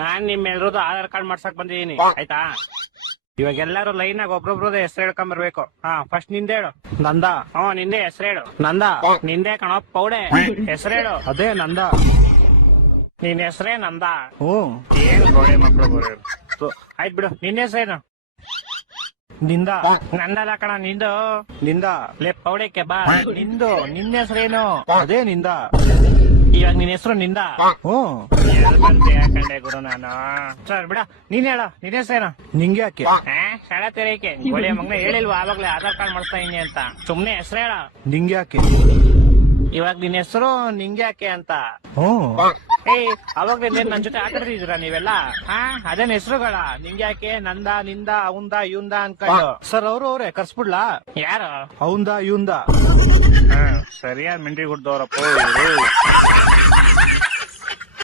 ನಾನ್ ನಿಮ್ ಎಲ್ರದ್ದು ಆಧಾರ್ ಕಾರ್ಡ್ ಮಾಡ್ಸಕ್ ಬಂದಿದೀನಿ ಆಯ್ತಾ. ಇವಾಗ ಎಲ್ಲಾರು ಲೈನ್ ಆಗಿ ಒಬ್ರೊಬ್ರದ ಹೆಸರು ಹೇಳ್ಕೊಂಡ್ ಬರ್ಬೇಕು. ಫಸ್ಟ್ ನಿಂದೆ ಹೇಳು. ನಂದ. ನಿಂದೆ ಹೆಸರು ಹೇಳು. ನಂದ. ನಿಂದೆ ಕಣೋ ಪೌಡೆ ಹೆಸರು ಹೇಳು. ಅದೇ ನಂದ. ನಿನ್ ಹೆಸರೇ ನಂದ. ಏನ್ ಗೋಡೆ ಮಕ್ಳು ಬರೋರು. ಆಯ್ತು ಬಿಡು, ನಿನ್ನ ಹೆಸರೇನು? ನಿಂದ. ನಂದಲ್ಲ ಕಣ, ನಿಂದು. ನಿಂದ. ಲೇ ಪೌಡೆಕ್ಕೆ ಬಾ. ನಿಂದು. ನಿನ್ನ ಹೆಸರೇನು? ಅದೇ ನಿಂದ. ಇವಾಗ ನಿನ್ ಹೆಸರು ನಿಂದ. ಯಾಕಂಡೆ ಗುರು ನಾನು. ಸರ್ ಬಿಡ, ನೀನ್ ಹೇಳ ನಿನ್ ಹೆಸರೇನು? ನಿಂಗೆ ಯಾಕೆ? ಶಾಲಾ ತೆರೆಯಕ್ಕೆ ಗೋಡೆ ಮಗನ ಹೇಳಿಲ್ವಾ ಆವಾಗ್ಲೇ ಆಧಾರ್ ಕಾರ್ಡ್ ಮಾಡ್ತಾ ಇದೀನಿ ಅಂತ. ಸುಮ್ನೆ ಹೆಸರು ಹೇಳ. ನಿಂಗೆ ಯಾಕೆ? ಇವಾಗ ನಿನ್ ಹೆಸರು ನಿಂಗೆ ಯಾಕೆ ಅಂತ. ಅವಾಗ ನನ್ ಜೊತೆ ಆಟಾಡ್ತಿದ್ದೀರಾ ನೀವೆಲ್ಲ? ಅದೇನ್ ಹೆಸರುಗಳ ನಿಂಗೆ ಯಾಕೆ, ನಂದ, ನಿಂದ, ಅವಂದ, ಇವಂದ ಅನ್ಕೊಂಡು. ಸರ್ ಅವ್ರೇ ಕರ್ಸ್ಬಿಡ್ಲಾ? ಯಾರು? ಅವಂದ ಇವಂದ. ಸರಿಯಾದ ಮಿಂಟ್ರಿ ಗುಡ್ದವ್ರಪ್ಪ.